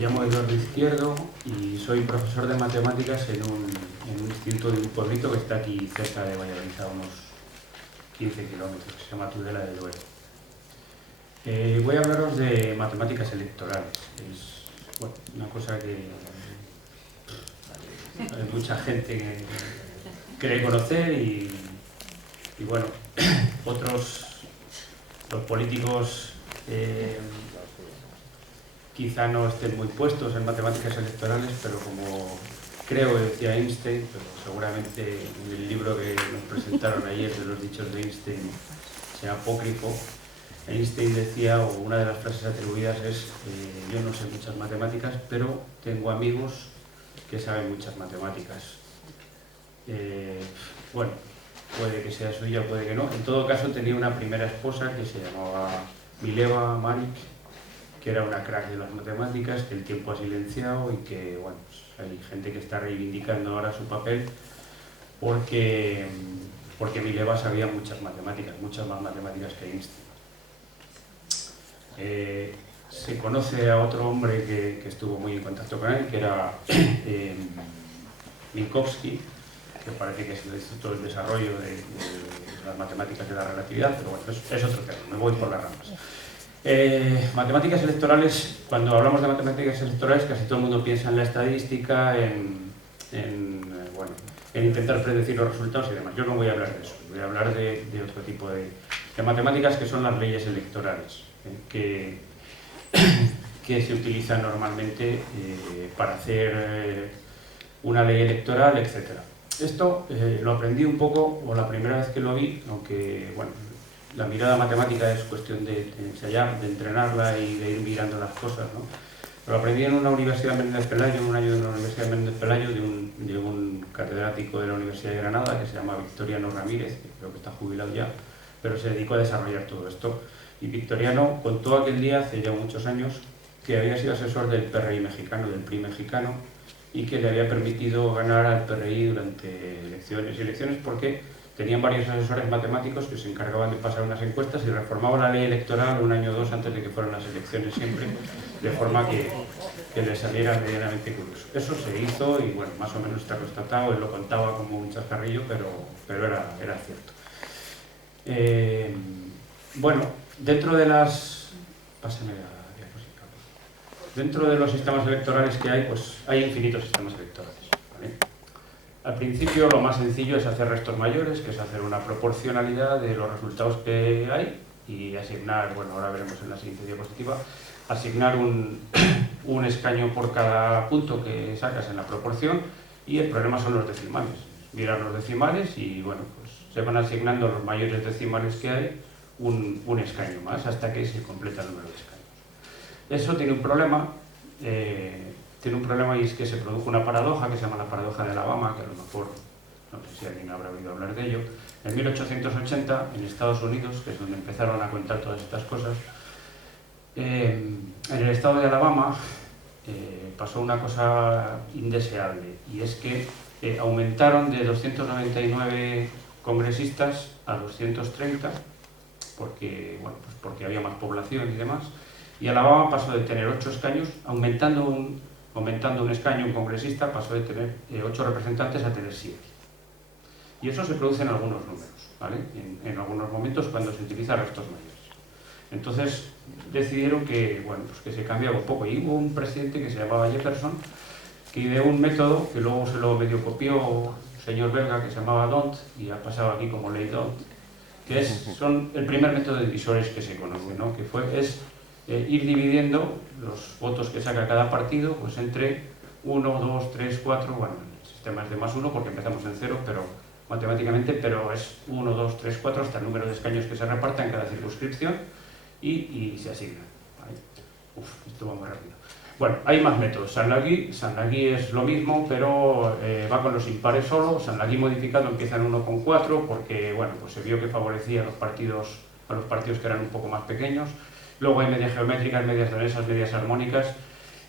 llamo Eduardo Izquierdo y soy profesor de matemáticas en un instituto de un pueblito que está aquí cerca de Valladolid, a unos 15 kilómetros, que se llama Tudela de Duero. Voy a hablaros de matemáticas electorales. Es una cosa que hay mucha gente que quiere conocer y bueno, los políticos quizá no estén muy puestos en matemáticas electorales, pero como creo que decía Einstein, pero seguramente en el libro que nos presentaron ayer de los dichos de Einstein sea apócrifo, Einstein decía, o una de las frases atribuidas es yo no sé muchas matemáticas, pero tengo amigos que saben muchas matemáticas. Bueno, puede que sea suya, puede que no. En todo caso tenía una primera esposa que se llamaba Mileva Maric, que era una crack de las matemáticas, que el tiempo ha silenciado y que, bueno, pues hay gente que está reivindicando ahora su papel porque Mileva sabía muchas matemáticas, muchas más matemáticas que Einstein. Se conoce a otro hombre que estuvo muy en contacto con él, que era Minkowski, que parece que hizo todo el desarrollo de las matemáticas de la relatividad, pero bueno, es otro tema, me voy por las ramas. Matemáticas electorales, cuando hablamos de matemáticas electorales casi todo el mundo piensa en la estadística, en intentar predecir los resultados y demás. Yo no voy a hablar de eso, voy a hablar de otro tipo de matemáticas, que son las leyes electorales, que se utilizan normalmente para hacer una ley electoral, etc. Esto lo aprendí un poco, o la primera vez que lo vi, aunque bueno, la mirada matemática es cuestión de ensayar, de entrenarla y de ir mirando las cosas, ¿no? Lo aprendí en una universidad Méndez Pelayo, en un año de una universidad Méndez Pelayo, de un catedrático de la Universidad de Granada que se llama Victoriano Ramírez, que creo que está jubilado ya, pero se dedicó a desarrollar todo esto. Y Victoriano contó aquel día, hace ya muchos años, que había sido asesor del PRI mexicano, del PRI mexicano, y que le había permitido ganar al PRI durante elecciones y elecciones porque tenían varios asesores matemáticos que se encargaban de pasar unas encuestas y reformaban la ley electoral un año o dos antes de que fueran las elecciones siempre, de forma que le saliera medianamente curioso. Eso se hizo y bueno, más o menos está constatado, él lo contaba como un chascarrillo, pero era cierto. Bueno, dentro de las... Pásame la diapositiva. Dentro de los sistemas electorales que hay, pues hay infinitos sistemas electorales, ¿vale? Al principio lo más sencillo es hacer restos mayores, que es hacer una proporcionalidad de los resultados que hay y asignar, bueno, ahora veremos en la siguiente diapositiva, asignar un escaño por cada punto que sacas en la proporción, y el problema son los decimales. Mirar los decimales y, bueno, pues se van asignando los mayores decimales que hay un escaño más hasta que se completa el número de escaños. Eso tiene un problema. Y es que se produjo una paradoja que se llama la paradoja de Alabama, que a lo mejor, no sé si alguien habrá oído hablar de ello. En 1880, en Estados Unidos, que es donde empezaron a contar todas estas cosas, en el estado de Alabama pasó una cosa indeseable, y es que aumentaron de 299 congresistas a 230, porque, bueno, pues porque había más población y demás, y Alabama pasó de tener 8 escaños, aumentando un escaño un congresista, pasó de tener 8 representantes a tener 7. Y eso se produce en algunos números, ¿vale? En algunos momentos cuando se utiliza restos mayores. Entonces decidieron que, bueno, pues que se cambiaba un poco, y hubo un presidente que se llamaba Jefferson, que ideó un método que luego se lo medio copió un señor belga que se llamaba D'Hondt, y ha pasado aquí como ley D'Hondt, que son el primer método de divisores que se conoce, ¿no? Que es ir dividiendo los votos que saca cada partido pues entre 1, 2, 3, 4, bueno, el sistema es de más 1 porque empezamos en 0, pero matemáticamente, pero es 1, 2, 3, 4 hasta el número de escaños que se repartan en cada circunscripción y se asignan, ¿vale? Esto va muy rápido. Bueno, hay más métodos. San-Lagui es lo mismo, pero va con los impares solo. San-Lagui modificado empieza en 1 con 4 porque, bueno, pues se vio que favorecía a los partidos que eran un poco más pequeños. Luego hay medias geométricas, medias danesas, medias armónicas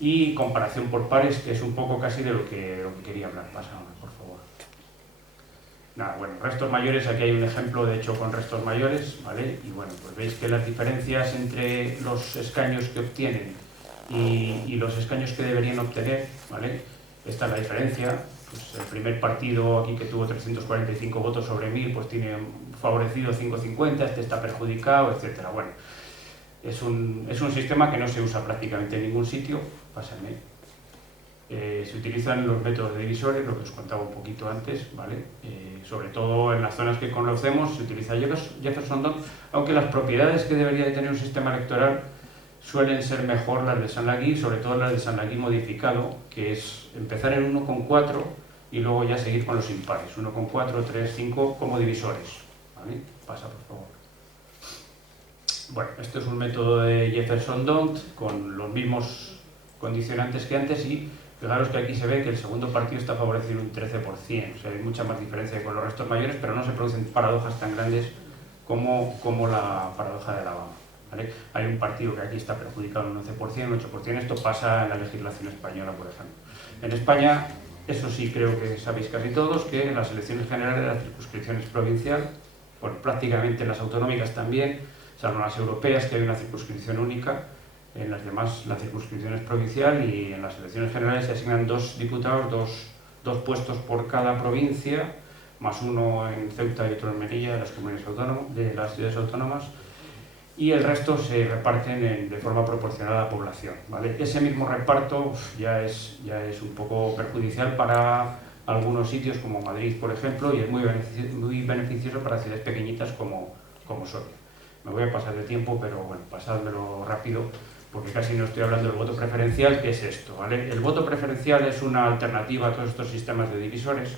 y comparación por pares, que es un poco casi de lo que quería hablar. Pásame, por favor. Nada, bueno, restos mayores, aquí hay un ejemplo de hecho con restos mayores, ¿vale? Y bueno, pues veis que las diferencias entre los escaños que obtienen y los escaños que deberían obtener, ¿vale? Esta es la diferencia. Pues el primer partido aquí que tuvo 345 votos sobre 1000, pues tiene favorecido 550, este está perjudicado, etcétera. Bueno, es un sistema que no se usa prácticamente en ningún sitio. Pásame. Se utilizan los métodos de divisores, lo que os contaba un poquito antes, ¿vale? Sobre todo en las zonas que conocemos se utiliza Jefferson-Down, aunque las propiedades que debería de tener un sistema electoral suelen ser mejor las de Saint-Laguy, sobre todo las de Saint-Laguy modificado, que es empezar en 1,4 y luego ya seguir con los impares, 1,4, 3, 5 como divisores, ¿vale? Pasa, por favor. Bueno, esto es un método de Jefferson-Down con los mismos condicionantes que antes y fijaros que aquí se ve que el segundo partido está favorecido un 13%, o sea, hay mucha más diferencia con los restos mayores, pero no se producen paradojas tan grandes como la paradoja de Alabama, ¿vale? Hay un partido que aquí está perjudicado en un 11%, un 8%, esto pasa en la legislación española, por ejemplo. En España, eso sí creo que sabéis casi todos, que en las elecciones generales de las circunscripciones provincial, bueno, prácticamente en las autonómicas también, salvo las europeas, que hay una circunscripción única, en las demás la circunscripción es provincial y en las elecciones generales se asignan 2 diputados, dos puestos por cada provincia, más uno en Ceuta y otro en Melilla, de las comunidades autónomas, de las ciudades autónomas, y el resto se reparten de forma proporcional a la población, ¿vale? Ese mismo reparto ya es un poco perjudicial para algunos sitios como Madrid, por ejemplo, y es muy beneficioso para ciudades pequeñitas como Soria. Me voy a pasar de tiempo, pero bueno, pasádmelo rápido, porque casi no estoy hablando del voto preferencial, que es esto, ¿vale? El voto preferencial es una alternativa a todos estos sistemas de divisores,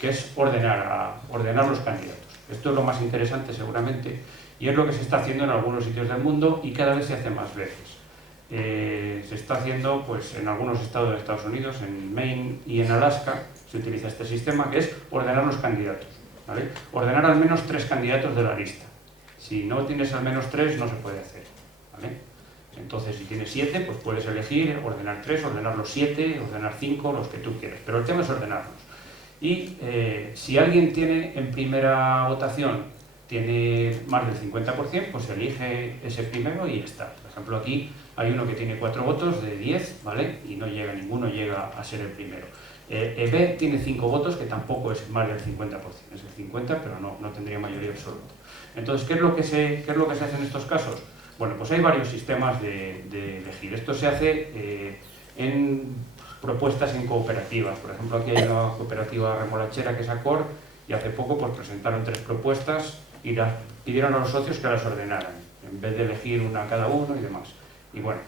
que es ordenar los candidatos. Esto es lo más interesante seguramente, y es lo que se está haciendo en algunos sitios del mundo y cada vez se hace más veces. Se está haciendo pues, en algunos estados de Estados Unidos, en Maine y en Alaska, se utiliza este sistema, que es ordenar los candidatos, ¿vale? Ordenar al menos 3 candidatos de la lista. Si no tienes al menos 3, no se puede hacer, ¿vale? Entonces, si tienes 7, pues puedes elegir ordenar 3, ordenar los 7, ordenar 5, los que tú quieras. Pero el tema es ordenarlos. Y si alguien tiene en primera votación, tiene más del 50%, pues elige ese primero y ya está. Por ejemplo, aquí hay uno que tiene 4 votos de 10, ¿vale? Y ninguno llega a ser el primero. B tiene 5 votos, que tampoco es más del 50%. Es el 50, pero no tendría mayoría absoluta. Entonces, ¿qué es lo que se hace en estos casos? Bueno, pues hay varios sistemas de elegir. Esto se hace en propuestas en cooperativas. Por ejemplo, aquí hay una cooperativa remolachera que es Acor y hace poco pues, presentaron 3 propuestas y pidieron a los socios que las ordenaran, en vez de elegir una cada uno y demás. Y bueno,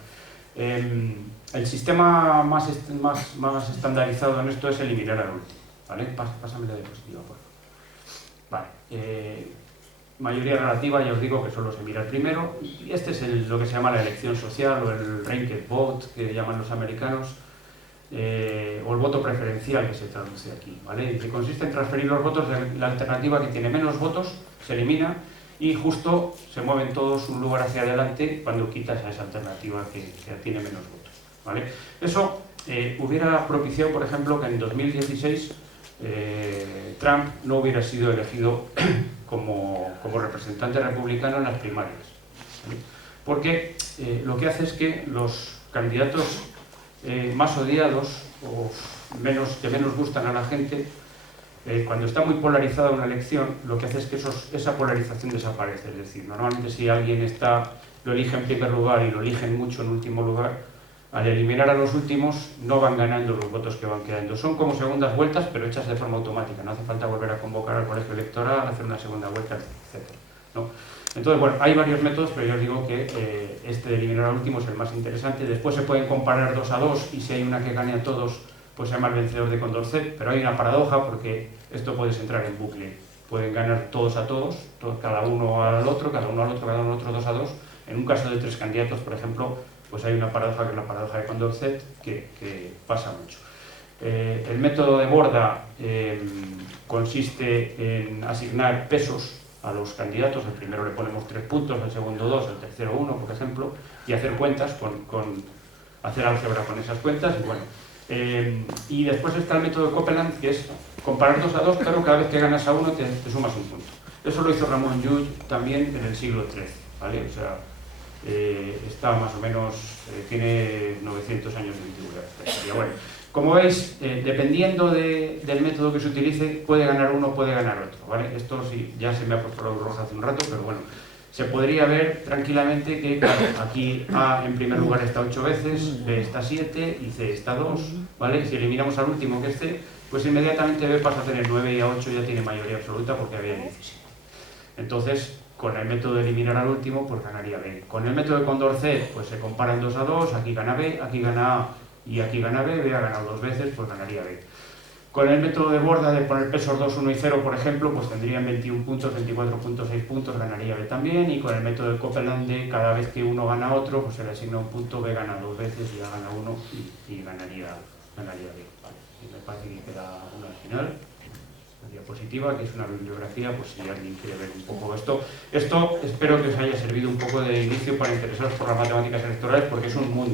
el sistema más estandarizado en esto es eliminar al último, ¿vale? Pásame la diapositiva, por favor. Vale. Mayoría relativa, ya os digo que solo se mira el primero, y este es lo que se llama la elección social o el ranked vote, que llaman los americanos, o el voto preferencial, que se traduce aquí, ¿vale? Que consiste en transferir los votos de la alternativa que tiene menos votos, se elimina, y justo se mueven todos un lugar hacia adelante cuando quitas a esa alternativa que tiene menos votos, ¿vale? Eso hubiera propiciado, por ejemplo, que en 2016 Trump no hubiera sido elegido como representante republicano en las primarias, ¿vale? Porque lo que hace es que los candidatos más odiados o que menos gustan a la gente, cuando está muy polarizada una elección, lo que hace es que esa polarización desaparece. Es decir, normalmente si alguien lo elige en primer lugar y lo eligen mucho en último lugar, al eliminar a los últimos no van ganando los votos que van quedando. Son como segundas vueltas, pero hechas de forma automática. No hace falta volver a convocar al colegio electoral, hacer una segunda vuelta, etc., ¿no? Entonces, bueno, hay varios métodos, pero yo os digo que este de eliminar al último es el más interesante. Después se pueden comparar 2 a 2 y si hay una que gane a todos, pues se llama el vencedor de Condorcet. Pero hay una paradoja porque esto puedes entrar en bucle. Pueden ganar todos a todos, cada uno al otro, cada uno al otro, cada uno al otro, 2 a 2. En un caso de 3 candidatos, por ejemplo, pues hay una paradoja que es la paradoja de Condorcet que pasa mucho. El método de Borda consiste en asignar pesos a los candidatos. El primero le ponemos 3 puntos, el segundo 2, el tercero 1, por ejemplo, y hacer cuentas, hacer álgebra con esas cuentas. Y, bueno, y después está el método de Copeland, que es comparar 2 a 2, pero cada vez que ganas a uno te sumas un punto. Eso lo hizo Ramón Llull también en el siglo XIII, ¿vale? O sea, está más o menos, tiene 900 años de antigüedad. Bueno, como veis, dependiendo del método que se utilice, puede ganar uno, puede ganar otro, ¿vale? Esto sí, ya se me ha puesto la roja hace un rato, pero bueno, se podría ver tranquilamente que, claro, aquí A en primer lugar está 8 veces, B está 7 y C está 2, ¿vale? Si eliminamos al último, que es C, pues inmediatamente B pasa a tener 9 y a 8 ya tiene mayoría absoluta porque había 17. Entonces, con el método de eliminar al último, pues ganaría B. Con el método de Condorcet, pues se comparan 2 a 2, aquí gana B, aquí gana A y aquí gana B, B ha ganado 2 veces, pues ganaría B. Con el método de Borda, de poner pesos 2, 1 y 0, por ejemplo, pues tendrían 21 puntos, 24.6 puntos, ganaría B también. Y con el método de Copeland, de cada vez que uno gana a otro, pues se le asigna un punto, B gana 2 veces y A gana 1 y ganaría B. Vale. Y me parece que queda una al final. Diapositiva, que es una bibliografía, pues si alguien quiere ver un poco esto. Esto espero que os haya servido un poco de inicio para interesaros por las matemáticas electorales, porque es un mundo.